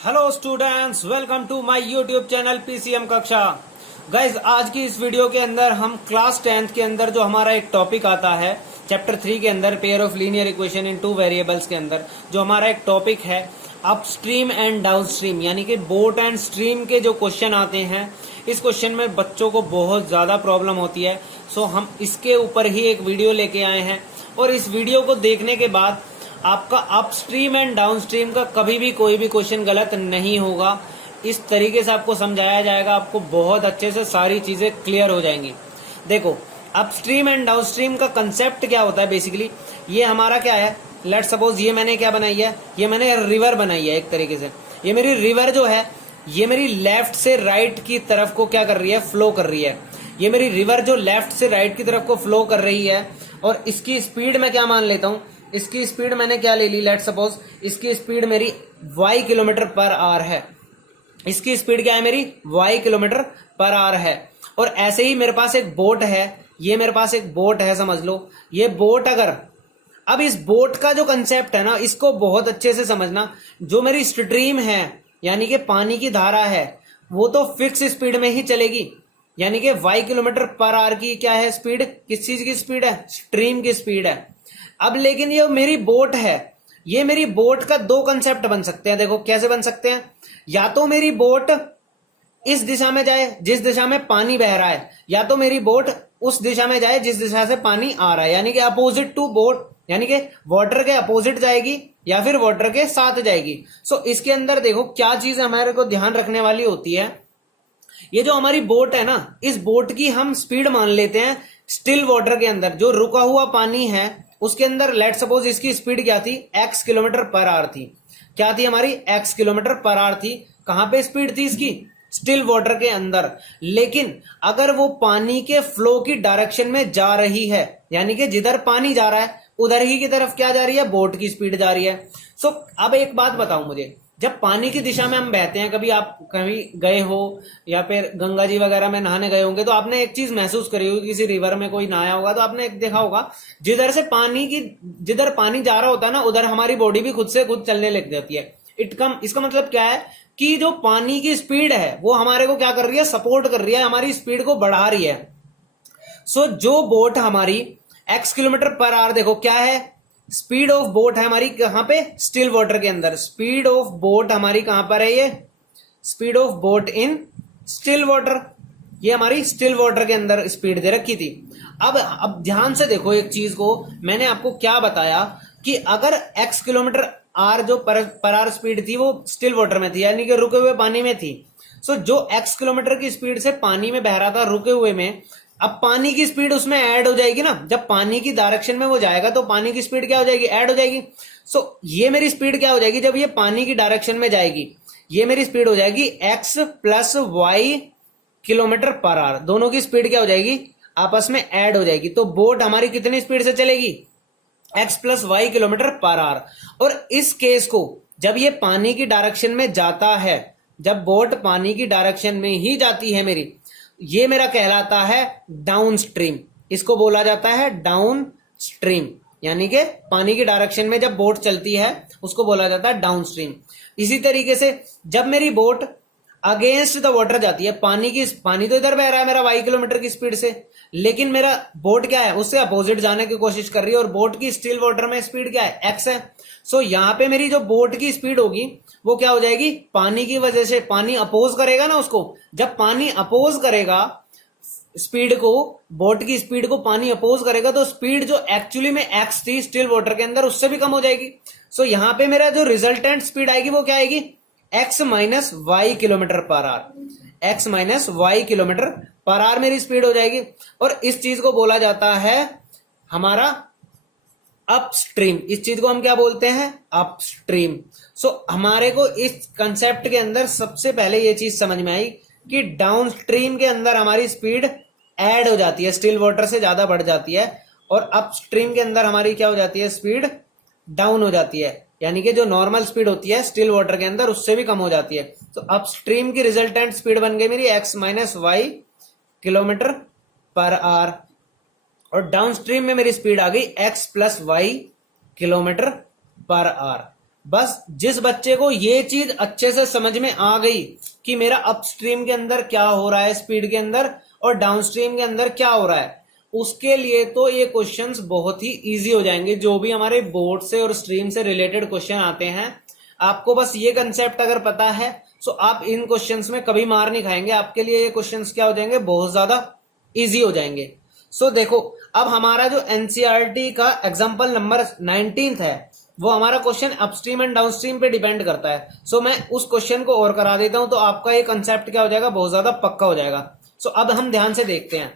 Hello students, welcome to my YouTube channel PCM कक्षा। Guys, आज की इस वीडियो के अंदर हम क्लास 10th के अंदर जो हमारा एक टॉपिक आता है चैप्टर 3 के अंदर pair of linear equation in two variables के अंदर जो हमारा एक टॉपिक है अपस्ट्रीम एंड डाउनस्ट्रीम, यानी कि बोट एंड स्ट्रीम के जो क्वेश्चन आते हैं। इस क्वेश्चन में बच्चों को बहुत ज्यादा प्रॉब्लम होती है, सो हम इसके ऊपर ही एक वीडियो लेके आए हैं। और इस वीडियो को देखने के बाद आपका अपस्ट्रीम एंड डाउनस्ट्रीम का कभी भी कोई भी क्वेश्चन गलत नहीं होगा। इस तरीके से आपको समझाया जाएगा, आपको बहुत अच्छे से सारी चीजें क्लियर हो जाएंगी। देखो, अपस्ट्रीम एंड डाउनस्ट्रीम का कंसेप्ट क्या होता है बेसिकली। ये हमारा क्या है, लेट सपोज ये मैंने क्या बनाई है, ये मैंने रिवर बनाई है। एक तरीके से ये मेरी रिवर जो है, ये मेरी लेफ्ट से राइट की तरफ को क्या कर रही है, फ्लो कर रही है। ये मेरी रिवर जो लेफ्ट से राइट की तरफ को फ्लो कर रही है, और इसकी स्पीड मैं क्या मान लेता हूं, इसकी स्पीड मैंने क्या ले ली, लेट सपोज इसकी स्पीड मेरी y किलोमीटर पर आवर है। इसकी स्पीड क्या है, मेरी y किलोमीटर पर आवर है। और ऐसे ही मेरे पास एक बोट है, ये मेरे पास एक बोट है, समझ लो ये बोट। अगर अब इस बोट का जो कंसेप्ट है ना, इसको बहुत अच्छे से समझना। जो मेरी स्ट्रीम है, यानी कि पानी की धारा है, वो तो फिक्स स्पीड में ही चलेगी, यानी कि y किलोमीटर पर आवर की क्या है स्पीड, किस चीज की स्पीड है, स्ट्रीम की स्पीड है। अब लेकिन ये मेरी बोट है, ये मेरी बोट का दो कंसेप्ट बन सकते हैं। देखो कैसे बन सकते हैं, या तो मेरी बोट इस दिशा में जाए जिस दिशा में पानी बह रहा है, या तो मेरी बोट उस दिशा में जाए जिस दिशा से पानी आ रहा है, यानी कि अपोजिट टू बोट, यानी कि वाटर के अपोजिट जाएगी या फिर वाटर के साथ जाएगी। सो इसके अंदर देखो क्या चीज हमारे को ध्यान रखने वाली होती है। ये जो हमारी बोट है ना, इस बोट की हम स्पीड मान लेते हैं स्टिल वाटर के अंदर, जो रुका हुआ पानी है उसके अंदर। लेट सपोज इसकी स्पीड क्या थी, x किलोमीटर पर आवर थी। क्या थी हमारी, x किलोमीटर पर आवर थी। कहां पे स्पीड थी इसकी, स्टिल वाटर के अंदर। लेकिन अगर वो पानी के फ्लो की डायरेक्शन में जा रही है, यानी कि जिधर पानी जा रहा है उधर ही की तरफ क्या जा रही है, बोट की स्पीड जा रही है। सो अब एक बात बताओ मुझे, जब पानी की दिशा में हम बहते हैं, कभी आप कभी गए हो या फिर गंगा जी वगैरह में नहाने गए होंगे, तो आपने एक चीज महसूस करी होगी, किसी रिवर में कोई नहाया होगा तो आपने देखा होगा जिधर पानी जा रहा होता है ना, उधर हमारी बॉडी भी खुद से खुद चलने लग जाती है। इसका मतलब क्या है कि जो पानी की स्पीड है वो हमारे को क्या कर रही है, सपोर्ट कर रही है, हमारी स्पीड को बढ़ा रही है। सो जो बोट हमारी x किलोमीटर पर आवर, देखो क्या है, स्पीड ऑफ बोट है हमारी कहां पे, स्टिल वाटर के अंदर। स्पीड ऑफ बोट हमारी कहां पर है, ये speed of boat in still water, ये हमारी स्टिल वाटर के अंदर स्पीड दे रखी थी। अब ध्यान से देखो एक चीज को, मैंने आपको क्या बताया कि अगर x किलोमीटर आर जो पर आर स्पीड थी वो स्टिल वाटर में थी, यानी कि रुके हुए पानी में थी। सो जो x किलोमीटर की स्पीड से पानी में बह रहा था रुके हुए में, अब पानी की स्पीड उसमें ऐड हो जाएगी ना, जब पानी की डायरेक्शन में वो जाएगा तो पानी की स्पीड क्या हो जाएगी, ऐड हो जाएगी। सो ये मेरी स्पीड क्या हो जाएगी, जब ये पानी की डायरेक्शन में जाएगी, ये मेरी स्पीड हो जाएगी x plus y kilometre per hour. दोनों की स्पीड क्या हो जाएगी, आपस में ऐड हो जाएगी। तो बोट हमारी कितनी स्पीड से चलेगी, x plus y kilometre per hour. और इस केस को जब ये पानी की डायरेक्शन में जाता है, जब बोट पानी की डायरेक्शन में ही जाती है मेरी, ये मेरा कहलाता है डाउन स्ट्रीम। इसको बोला जाता है डाउन स्ट्रीम, यानी कि पानी की डायरेक्शन में जब बोट चलती है उसको बोला जाता है डाउन स्ट्रीम। इसी तरीके से जब मेरी बोट अगेंस्ट द वाटर जाती है, पानी तो इधर बह रहा है मेरा y किलोमीटर की स्पीड से, लेकिन मेरा बोट क्या है, उससे अपोजिट जाने की कोशिश कर रही है, और बोट की स्टिल वाटर में स्पीड क्या है, x है। सो यहाँ पे मेरी जो बोट की स्पीड होगी वो क्या हो जाएगी, पानी की वजह से, पानी अपोज करेगा ना उसको, जब पानी अपोज करेगा स्पीड को, बोट की स्पीड को पानी अपोज करेगा, तो स्पीड जो एक्चुअली में x थी स्टिल वाटर के अंदर उससे भी कम हो जाएगी। सो यहाँ पे मेरा जो रिजल्टेंट स्पीड आएगी वो क्या आएगी, x minus y kilometre per hour. x minus y kilometre per hour मेरी स्पीड हो जाएगी। और इस चीज को बोला जाता है हमारा अपस्ट्रीम। इस चीज को हम क्या बोलते हैं, अपस्ट्रीम। सो हमारे को इस कंसेप्ट के अंदर सबसे पहले ये चीज समझ में आई कि डाउन स्ट्रीम के अंदर हमारी स्पीड ऐड हो जाती है, स्टिल वाटर से ज्यादा बढ़ जाती है, और अपस्ट्रीम के अंदर हमारी क्या हो जाती है, स्पीड डाउन हो जाती है, यानी कि जो नॉर्मल स्पीड होती है स्टिल वाटर के अंदर उससे भी कम हो जाती है। तो अपस्ट्रीम की रिजल्टेंट स्पीड बन गई मेरी x minus y kilometre per hour, और डाउन स्ट्रीम में मेरी स्पीड आ गई x plus y kilometre per hour. बस जिस बच्चे को ये चीज अच्छे से समझ में आ गई कि मेरा अपस्ट्रीम के अंदर क्या हो रहा है स्पीड के अंदर और डाउनस्ट्रीम के अंदर क्या हो रहा है, उसके लिए तो ये क्वेश्चंस बहुत ही इजी हो जाएंगे। जो भी हमारे बोर्ड से और स्ट्रीम से रिलेटेड क्वेश्चन आते हैं, आपको बस ये कंसेप्ट अगर पता है तो आप इन क्वेश्चंस में कभी मार नहीं खाएंगे। आपके लिए ये क्वेश्चंस क्या हो जाएंगे, बहुत ज्यादा इजी हो जाएंगे। सो देखो, अब हमारा जो एनसीईआरटी का एग्जाम्पल नंबर 19 है, वो हमारा क्वेश्चन अपस्ट्रीम एंड डाउनस्ट्रीम पे डिपेंड करता है। सो मैं उस क्वेश्चन को और करा देता हूं, तो आपका ये कंसेप्ट क्या हो जाएगा, बहुत ज्यादा पक्का हो जाएगा। सो अब हम ध्यान से देखते हैं।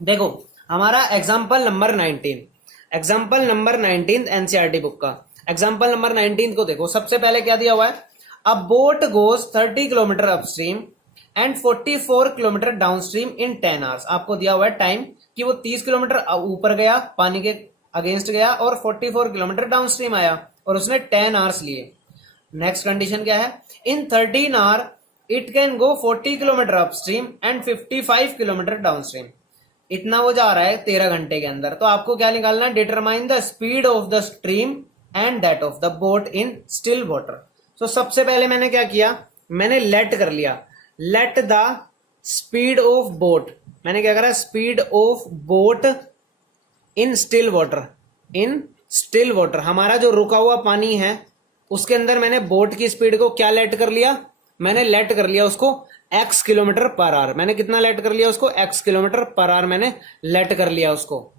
देखो, हमारा एग्जाम्पल नंबर 19 एनसीईआरटी बुक का एग्जाम्पल नंबर 19 को देखो। सबसे पहले क्या दिया हुआ है, अ boat goes 30 kilometre upstream and 44 kilometre downstream in 10 hours. आपको दिया हुआ है टाइम कि वो 30 किलोमीटर ऊपर गया, पानी के अगेंस्ट गया, और 44 किलोमीटर डाउनस्ट्रीम आया, और उसने 10 आवर्स लिए। नेक्स्ट कंडीशन क्या है, इन 13 hour it can go 40 kilometre upstream and 55 kilometre downstream. इतना वो जा रहा है 13 घंटे के अंदर। तो आपको क्या निकालना है, determine the speed of the stream and that of the boat in still water. तो सबसे पहले मैंने क्या किया, मैंने लेट कर लिया, let the speed of boat. मैंने क्या करा, speed of boat in still water. In still water, हमारा जो रुका हुआ पानी है उसके अंदर मैंने बोट की स्पीड को क्या लेट कर लिया, मैंने लेट कर लिया उसको x किलोमीटर पर आवर। मैंने कितना लेट कर लिया उसको, x किलोमीटर पर आवर मैंने लेट कर लिया उसको।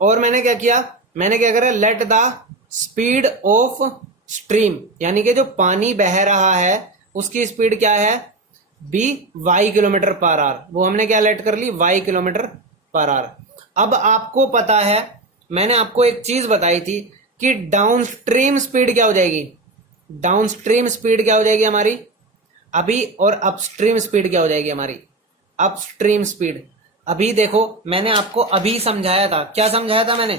और मैंने क्या किया, मैंने क्या करा, let the speed of stream, यानी कि जो पानी बह रहा है उसकी स्पीड क्या है, b y kilometre per our. वो हमने क्या लेट कर ली, y किलोमीटर पर आवर। अब आपको पता है, मैंने आपको एक चीज बताई थी कि डाउनस्ट्रीम स्पीड क्या हो जाएगी, डाउनस्ट्रीम स्पीड क्या हो जाएगी हमारी अभी, और अपस्ट्रीम स्पीड क्या हो जाएगी हमारी, अपस्ट्रीम स्पीड। अभी देखो, मैंने आपको अभी समझाया था, क्या समझाया था मैंने,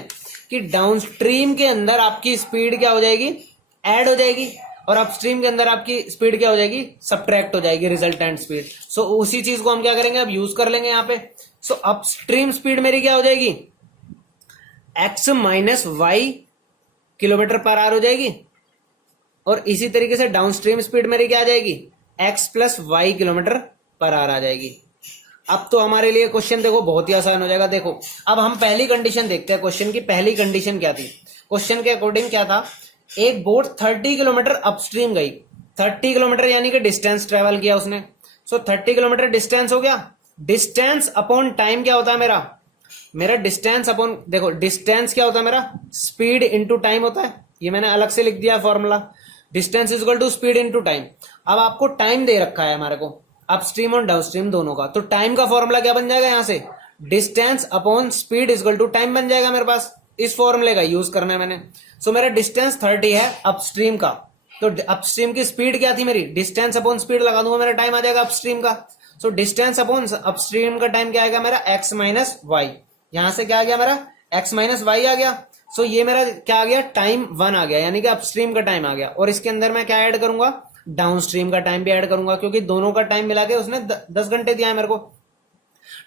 कि डाउनस्ट्रीम के अंदर आपकी स्पीड क्या हो जाएगी, ऐड हो जाएगी, और अपस्ट्रीम के अंदर आपकी स्पीड क्या हो जाएगी, सबट्रैक्ट हो जाएगी, रिजल्टेंट स्पीड। सो उसी चीज को हम क्या करेंगे, अब यूज कर लेंगे यहाँ पे। सो अपस्ट्रीम स्पीड मेरी क्या हो जाएगी, x minus y kilometre per hour हो जाएगी, और इसी तरीके से डाउनस्ट्रीम स्पीड मेरी क्या आ जाएगी, x plus y kilometre per hour आ जाएगी। अब तो हमारे लिए क्वेश्चन देखो बहुत ही आसान हो जाएगा। देखो, अब हम पहली कंडीशन देखते हैं। क्वेश्चन की पहली कंडीशन क्या थी, क्वेश्चन के अकॉर्डिंग क्या था, एक बोट 30 किलोमीटर अपस्ट्रीम गई। 30 किलोमीटर यानी कि डिस्टेंस ट्रेवल किया उसने। सो 30 किलोमीटर डिस्टेंस हो गया। डिस्टेंस अपॉन टाइम क्या होता है मेरा, मेरा डिस्टेंस अपॉन, देखो डिस्टेंस क्या होता है मेरा, स्पीड इंटू टाइम होता है। ये मैंने अलग से लिख दिया formula, distance is equal to speed into time. अब आपको टाइम दे रखा है हमारे को, अपस्ट्रीम और डाउनस्ट्रीम दोनों का। तो टाइम का फॉर्मूला क्या बन जाएगा, यहां से distance upon speed is equal to time बन जाएगा मेरे पास। इस फॉर्मूले का यूज करना है मैंने। सो मेरा डिस्टेंस 30 है अपस्ट्रीम का, तो अपस्ट्रीम की स्पीड क्या थी मेरी, डिस्टेंस अपॉन स्पीड लगा दूंगा, मेरा टाइम आ जाएगा अपस्ट्रीम का। सो डिस्टेंस अपॉन अपस्ट्रीम का टाइम क्या आएगा मेरा, एक्स माइनस वाई। यहां से क्या आ गया मेरा, एक्स माइनस वाई आ गया। सो ये मेरा क्या आ गया, टाइम 1 आ गया, यानी कि अपस्ट्रीम का टाइम आ गया। और इसके अंदर मैं क्या ऐड करूंगा, डाउनस्ट्रीम का टाइम भी ऐड करूंगा, क्योंकि दोनों का टाइम मिला के उसने 10 घंटे दिया है मेरे को।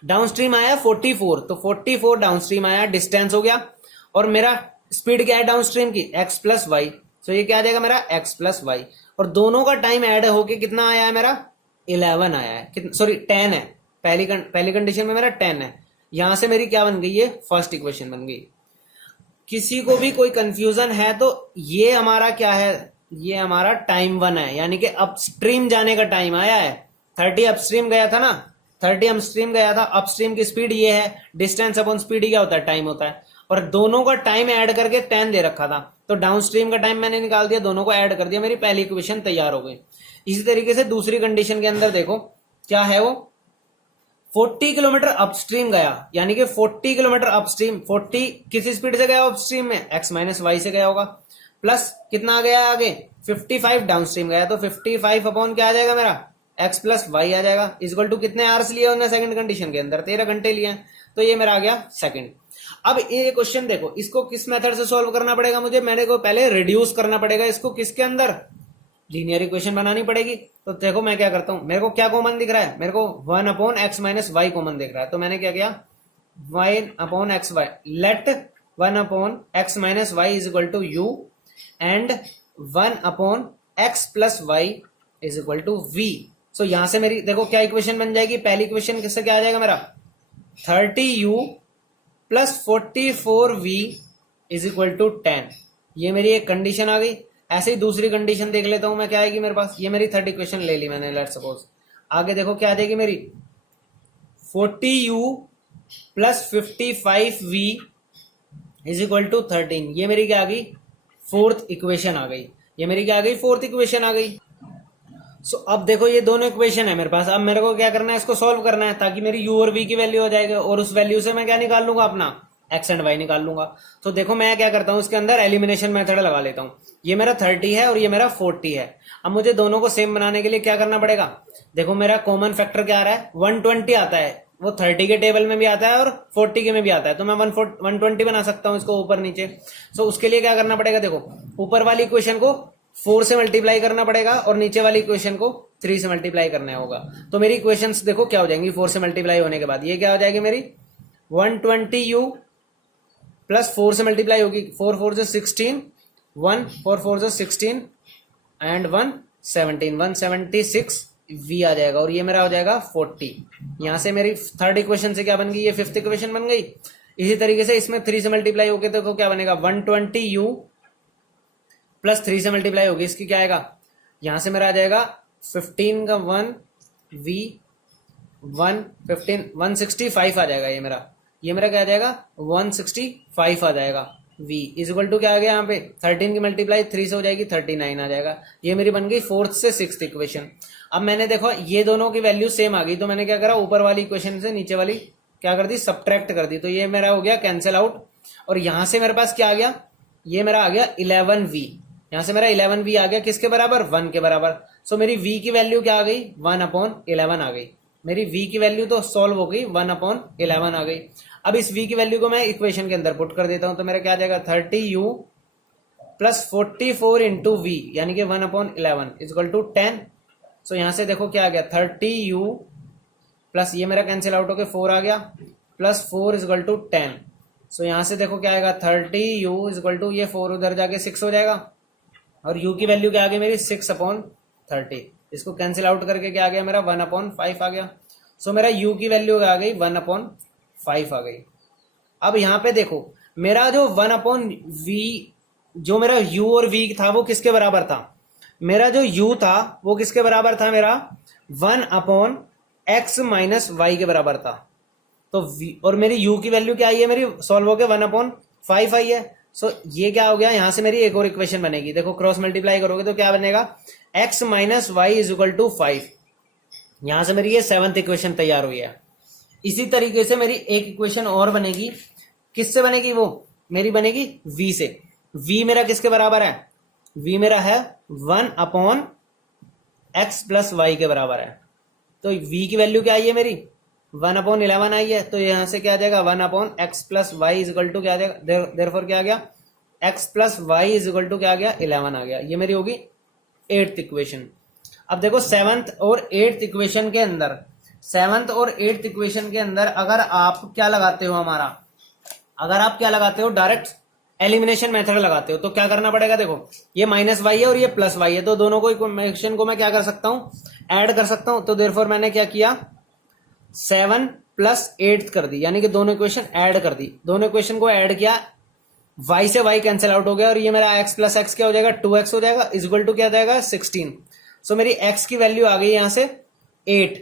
डाउनस्ट्रीम आया 44, तो 44 डाउनस्ट्रीम आया, डिस्टेंस हो गया, और मेरा स्पीड क्या है डाउनस्ट्रीम की, एक्स प्लस वाई। सो ये क्या आ जाएगा मेरा, एक्स प्लस वाई। और दोनों का टाइम ऐड होके कितना आया है मेरा, 11 आया है, सॉरी 10 है। पहली कंडीशन में मेरा 10 है। यहां से मेरी क्या बन गई, ये फर्स्ट इक्वेशन बन गई। किसी को भी कोई कंफ्यूजन है तो ये हमारा क्या है, ये हमारा टाइम 1 है, यानी कि अपस्ट्रीम जाने का टाइम आया है। 30 अपस्ट्रीम गया था ना, 30 अपस्ट्रीम गया था, अपस्ट्रीम की स्पीड ये है, डिस्टेंस अपॉन स्पीड ही क्या होता है, टाइम होता है। और दोनों का टाइम ऐड करके 10 दे रखा था, तो डाउनस्ट्रीम का टाइम मैंने निकाल दिया, दोनों को ऐड कर दिया, मेरी पहली इक्वेशन तैयार हो गई। इसी तरीके से दूसरी कंडीशन के अंदर देखो क्या है, वो 40 किलोमीटर अपस्ट्रीम गया, यानी कि 40 किलोमीटर अपस्ट्रीम, 40 किसी स्पीड से गया अपस्ट्रीम में, एक्स माइनस वाई से गया होगा, प्लस कितना आ गया आगे, 55 डाउनस्ट्रीम गया, तो 55 अपॉन क्या आ जाएगा मेरा, एक्स प्लस वाई आ जाएगा, इक्वल टू कितने आवर्स लिए उन्होंने सेकंड कंडीशन के अंदर, 13 घंटे लिए हैं। तो ये मेरा आ गया सेकंड। अब ये क्वेश्चन देखो, इसको किस मेथड से सॉल्व करना पड़ेगा मुझे, मैंने को पहले रिड्यूस करना पड़ेगा इसको, किसके अंदर, लीनियर इक्वेशन बनानी पड़ेगी। तो देखो मैं क्या करता हूं, मेरे को क्या कॉमन दिख रहा है, मेरे को 1 upon x minus y common दिख रहा है, तो मैंने क्या किया, 1 upon x y, let 1 upon x minus y is equal to u, and 1/x plus y is equal to v। So यहां से मेरी देखो क्या इक्वेशन बन जाएगी, पहली इक्वेशन किससे क्या आ जाएगा मेरा 30u plus 44v is equal to 10। ये मेरी एक कंडीशन आ गई। ऐसे ही दूसरी कंडीशन देख लेता हूं मैं, क्या आएगी मेरे पास, ये मेरी थर्ड इक्वेशन ले ली मैंने, लेट्स सपोज। आगे देखो क्या आ जाएगी मेरी 40u plus 55v is equal to 13। ये मेरी क्या आ गई, फोर्थ इक्वेशन आ गई। ये मेरी क्या आ गई, फोर्थ इक्वेशन आ गई। सो अब देखो ये दोनों इक्वेशन है मेरे पास। अब मेरे को क्या करना है, इसको सॉल्व करना है ताकि मेरी u और v की वैल्यू हो जाएगी, और उस वैल्यू से मैं क्या निकाल लूंगा, अपना x एंड y निकाल लूंगा। तो देखो मैं क्या करता हूं, इसके अंदर एलिमिनेशन मेथड लगा लेता हूं। ये मेरा 30 है और ये मेरा 40 है। अब मुझे दोनों को सेम बनाने के लिए क्या करना पड़ेगा, देखो मेरा कॉमन फैक्टर क्या आ रहा है, 120 आता है। वो 30 के टेबल में भी आता है और 40 के में भी आता है, तो मैं 120 बना सकता हूं इसको ऊपर नीचे। सो उसके लिए क्या करना पड़ेगा, देखो ऊपर वाली इक्वेशन को 4 से मल्टीप्लाई करना पड़ेगा और नीचे वाली इक्वेशन को 3 से मल्टीप्लाई करना होगा। तो मेरी इक्वेशंस देखो क्या हो जाएंगी 4 से मल्टीप्लाई होने के बाद। ये क्या हो जाएगी मेरी 120u प्लस 4 से मल्टीप्लाई होगी, 4 4 से 16, 1 4 4 से 16 एंड 1 17, 176 v आ जाएगा, और ये मेरा हो जाएगा 40। यहां से मेरी थर्ड इक्वेशन से क्या बन गई, ये फिफ्थ इक्वेशन बन गई। इसी तरीके से इसमें 3 से मल्टीप्लाई होके देखो क्या बनेगा, 120u प्लस 3 से मल्टीप्लाई होगी, इसकी क्या आएगा, यहां से मेरा आ जाएगा 15 का 1 v 1 15 165 आ जाएगा। ये मेरा क्या आ जाएगा 165 आ जाएगा। v इज इक्वल टू क्या आ गया, यहाँ पे 13 की मल्टीप्लाई 3 से हो जाएगी 39 आ जाएगा। ये मेरी बन गई फोर्थ से सिक्स्थ इक्वेशन। अब मैंने देखो ये दोनों की वैल्यू सेम आ गई, तो मैंने क्या करा, ऊपर वाली इक्वेशन से नीचे वाली क्या कर दी, सब्ट्रैक्ट कर दी। तो ये मेरा हो गया कैंसिल आउट, और यहां से मेरे पास क्या आ गया, ये मेरा आ गया 11v। यहां से मेरा 11v आ गया, किसके बराबर, 1 के बराबर। सो मेरी v की वैल्यू क्या आ गई, 1/11 आ गई। मेरी v की वैल्यू तो सॉल्व हो गई, 1/11 आ गई। अब इस v की वैल्यू को मैं इक्वेशन के अंदर पुट कर देता हूं, तो मेरा क्या आ जाएगा 30u प्लस 44 इंटू वी यानी कि 1/11 इजक्वल टू 10। सो यहां से देखो क्या आ गया 30u प्लस ये मेरा कैंसिल आउट होकर 4 आ गया, प्लस 4 इजक्वल टू 10। सो यहां से देखो क्या आएगा 30u इजक्वल टू ये 4 उधर जाके 6 हो जाएगा, और u की वैल्यू क्या आ गई मेरी 6/30। इसको कैंसिल आउट करके क्या आ गया मेरा 1/5 आ गया। सो मेरा u की वैल्यू आ गई 1/5 आ गई। अब यहां पे देखो मेरा जो 1/v जो मेरा u और v था वो किसके बराबर था, मेरा जो u था वो किसके बराबर था, मेरा 1/x माइनस वाई के बराबर था। तो v और मेरी u की वैल्यू क्या आई है, मेरी सॉल्व होके 1/5 आई है। सो ये क्या हो गया, यहां से मेरी एक और इक्वेशन बनेगी। देखो क्रॉस मल्टीप्लाई करोगे तो क्या बनेगा, x minus y is equal to 5। यहां से मेरी ये 7th इक्वेशन तैयार हुई है। इसी तरीके से मेरी एक इक्वेशन और बनेगी, किससे बनेगी, वो मेरी बनेगी v से। v मेरा किसके बराबर है, v मेरा है 1/x प्लस वाई के बराबर है। तो v की वैल्यू क्या आई है मेरी 1/11 आई है। तो यहां से क्या आ जाएगा 1/x plus y is equal to क्या आ जाएगा, देयरफॉर क्या आ गया x plus y is equal to क्या आ गया 11 आ गया। ये मेरी होगी 8th इक्वेशन। अब देखो 7th और 8th इक्वेशन के अंदर, 7th और 8th इक्वेशन के अंदर अगर आप क्या लगाते हो, हमारा अगर आप क्या लगाते हो, डायरेक्ट एलिमिनेशन मेथड लगाते हो, तो क्या करना पड़ेगा, देखो ये माइनस वाई है और ये प्लस वाई है, तो दोनों को इक्वेशन को मैं क्या कर सकता हूं, ऐड कर सकता हूं। तो देयरफॉर मैंने क्या किया 7 प्लस 8 कर दी, यानी कि दोनों इक्वेशन ऐड कर दी। दोनों इक्वेशन को ऐड किया, y से y कैंसिल आउट हो गया, और ये मेरा x प्लस एक्स क्या हो जाएगा 2x हो जाएगा, इक्वल टू क्या आ जाएगा 16। सो मेरी x की वैल्यू आ गई यहां से 8,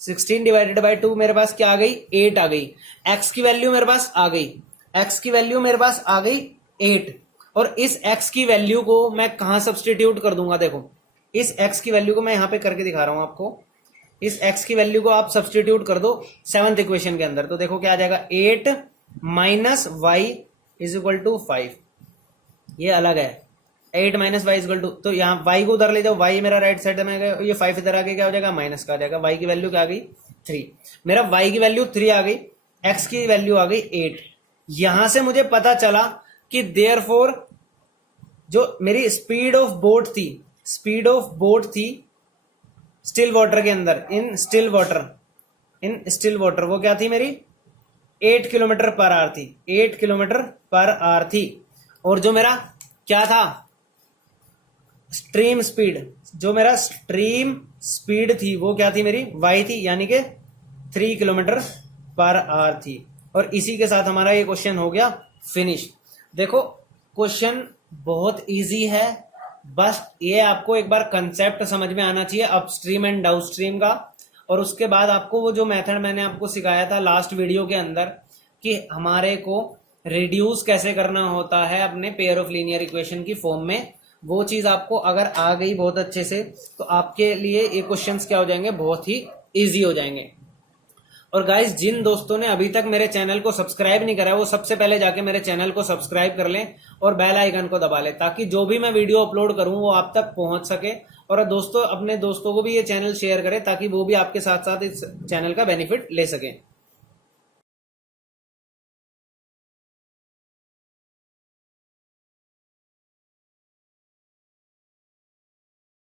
16 डिवाइडेड बाई 2 मेरे पास क्या आ गई 8 आ गई। x की वैल्यू मेरे पास आ गई, x की वैल्यू मेरे पास आ गई 8, और इस x की वैल्यू को मैं कहां सब्सटीट्यूट कर दूंगा, देखो इस x की वैल्यू को मैं यहां पे करके दिखा रहा हूं आपको। इस x की वैल्यू को आप सब्सटीट्यूट कर दो 7th इक्वेशन के अंदर, तो देखो क्या आ जाएगा 8 minus y is equal to 5। ये अलग है 8 minus y is equal to, तो यहाँ y को उधर ले जाओ, y मेरा राइट साइड में गया, ये 5 इधर आगे क्या हो जाएगा माइनस का आ जाएगा। y की वैल्यू क्या आ गई 3, मेरा y की वैल्यू 3 आ गई, x की वैल्यू आ गई 8। यहां से मुझे पता चला कि देयरफॉर जो मेरी स्पीड ऑफ बोट थी, स्पीड ऑफ बोट थी स्टिल वाटर के अंदर, इन स्टिल वाटर वो क्या थी मेरी 8 किलोमीटर पर आवर थी, 8 किलोमीटर पर आवर थी। और जो मेरा क्या था स्ट्रीम स्पीड, जो मेरा स्ट्रीम स्पीड थी वो क्या थी मेरी, y थी, यानी कि 3 किलोमीटर पर आवर थी। और इसी के साथ हमारा ये क्वेश्चन हो गया फिनिश। देखो क्वेश्चन बहुत इजी है, बस ये आपको एक बार कंसेप्ट समझ में आना चाहिए अपस्ट्रीम एंड डाउनस्ट्रीम का। और उसके बाद आपको वो जो मेथड मैंने आपको सिखाया था लास्ट वीडियो के अंदर कि हमारे को रिड्यूस कैसे करना होता है अपने पेयर ऑफ लीनियर इक्वेशन की फॉर्म में, वो चीज आपको अगर आ गई बहुत अच्छे से तो आपके लिए ये क्वेश्चंस क्या हो जाएंगे, बहुत ही इजी हो जाएंगे। और गाइस जिन दोस्तों ने अभी तक मेरे चैनल को सब्सक्राइब नहीं करा वो सबसे पहले जाके मेरे चैनल को सब्सक्राइब कर लें और बेल आइकन को दबा लें, ताकि जो भी मैं वीडियो अपलोड करूं वो आप तक पहुंच सके। और दोस्तों अपने दोस्तों को भी ये चैनल शेयर करें ताकि वो भी आपके साथ साथ इस चैनल का बेनिफिट ले सकें।